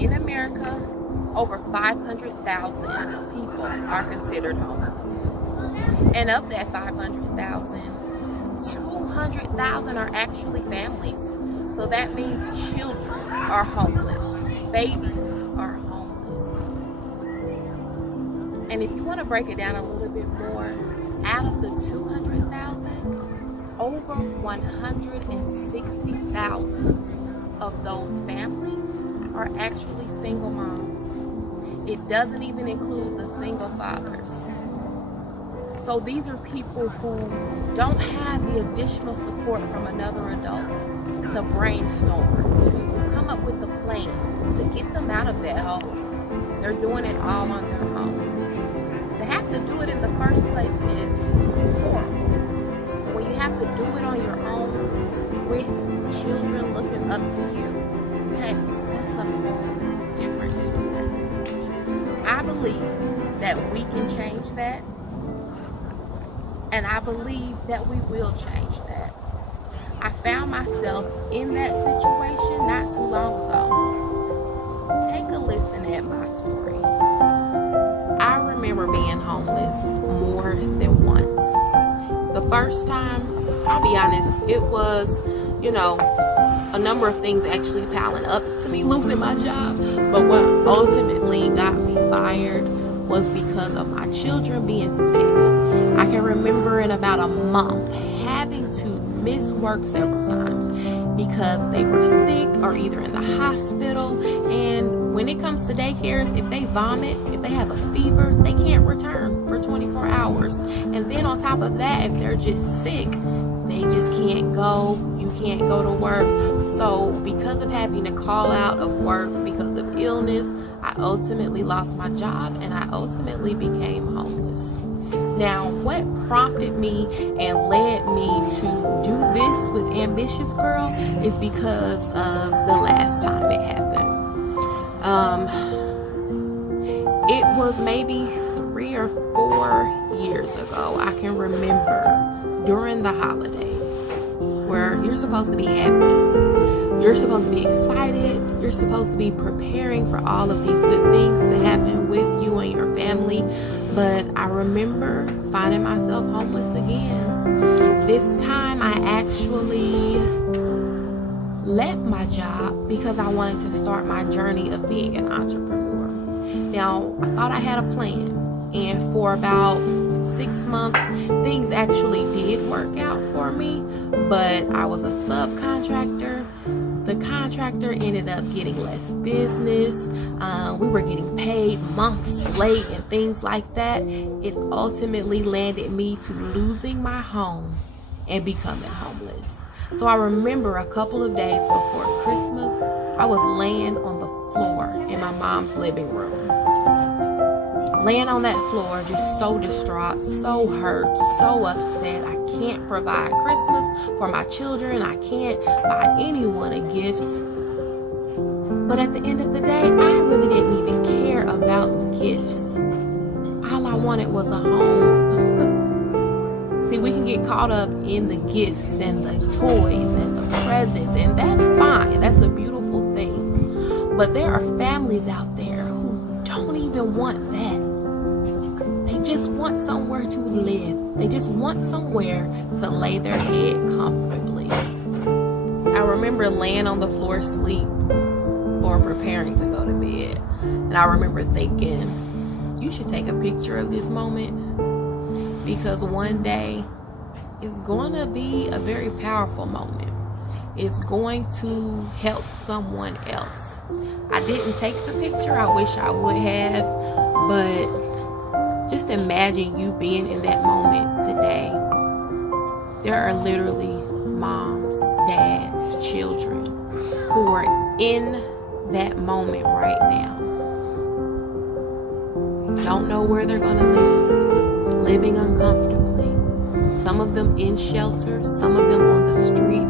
in America, over 500,000 people are considered homeless. And of that 500,000, 200,000 are actually families. So that means children are homeless, babies are homeless. And if you want to break it down a little bit more, out of the 200,000, over 160,000 of those families are actually single moms. It doesn't even include the single fathers. So these are people who don't have the additional support from another adult to brainstorm, to come up with a plan, to get them out of that hole. They're doing it all on their own. To have to do it in the first place is horrible. When you have to do it on your own with children looking up to you, hey, that's a whole different story. I believe that we can change that. And I believe that we will change that. I found myself in that situation not too long ago. Take a listen at my story. I remember being homeless more than once. The first time, I'll be honest, it was, a number of things actually piling up to me losing my job. But what ultimately got me fired was because of my children being sick. I can remember in about a month having to miss work several times because they were sick or either in the hospital. And when it comes to daycares, if they vomit, if they have a fever, they can't return for 24 hours. And then on top of that, if they're just sick, they just can't go. You can't go to work. So because of having to call out of work because of illness, I ultimately lost my job and I ultimately became homeless. Now, what prompted me and led me to do this with Ambitious Girl is because of the last time it happened. It was maybe 3 or 4 years ago. I can remember during the holidays where you're supposed to be happy. You're supposed to be excited. You're supposed to be preparing for all of these good things to happen with you and your family. But I remember finding myself homeless again. This time I actually left my job because I wanted to start my journey of being an entrepreneur. Now, I thought I had a plan. And for about 6 months, things actually did work out for me. But I was a subcontractor. The contractor ended up getting less business. We were getting paid months late and things like that. It ultimately landed me to losing my home and becoming homeless. So I remember a couple of days before Christmas, I was laying on the floor in my mom's living room. Laying on that floor, just so distraught, so hurt, so upset. I can't provide Christmas for my children. I can't buy anyone a gift. But at the end of the day, I really didn't even care about gifts. All I wanted was a home. See, we can get caught up in the gifts and the toys and the presents, and that's fine. That's a beautiful thing. But there are families out there who don't even want that. They just want somewhere to live. They just want somewhere to lay their head comfortably. I remember laying on the floor asleep or preparing to go to bed. And I remember thinking, you should take a picture of this moment because one day it's going to be a very powerful moment. It's going to help someone else. I didn't take the picture. I wish I would have, but just imagine you being in that moment today. There are literally moms, dads, children who are in that moment right now. Don't know where they're going to live, living uncomfortably. Some of them in shelters, some of them on the street,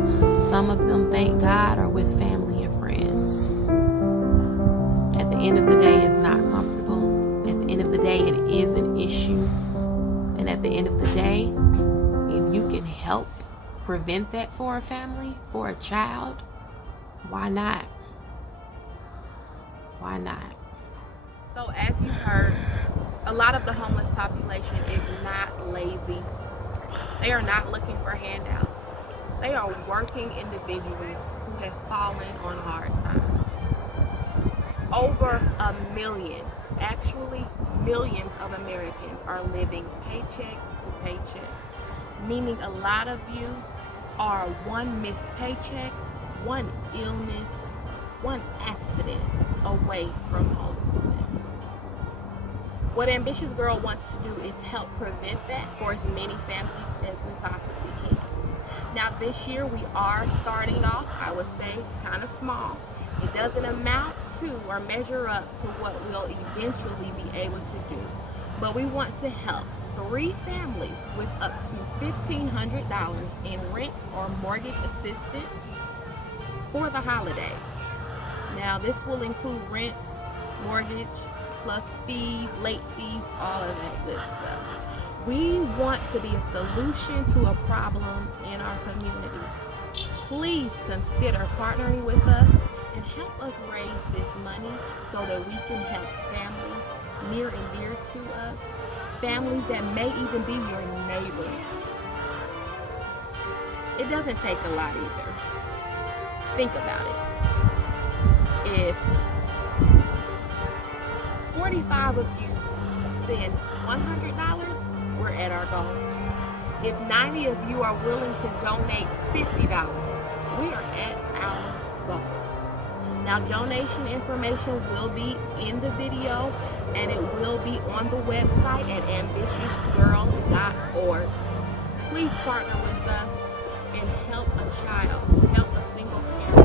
some of them, thank God, are with family and friends. At the end of the day, it's not comfortable. At the end of the day, it is an issue. And at the end of the day, if you can help prevent that for a family, for a child, why not? Why not? So as you've heard, a lot of the homeless population is not lazy. They are not looking for handouts. They are working individuals who have fallen on hard times. Over 1 million, actually millions of Americans are living paycheck to paycheck, meaning a lot of you are one missed paycheck, one illness, one accident away from homelessness. What Ambitious Girl wants to do is help prevent that for as many families as we possibly can. Now this year we are starting off, I would say, kind of small. It doesn't amount to or measure up to what we'll eventually be able to do. But we want to help 3 families with up to $1,500 in rent or mortgage assistance for the holidays. Now this will include rent, mortgage, plus fees, late fees, all of that good stuff. We want to be a solution to a problem in our communities. Please consider partnering with us and help us raise this money so that we can help families near and dear to us, families that may even be your neighbors. It doesn't take a lot either. Think about it. If 45 of you send $100, we're at our goal. If 90 of you are willing to donate $50, we are at our goal. Now donation information will be in the video and it will be on the website at ambitiousgirl.org. Please partner with us and help a child, help a single parent.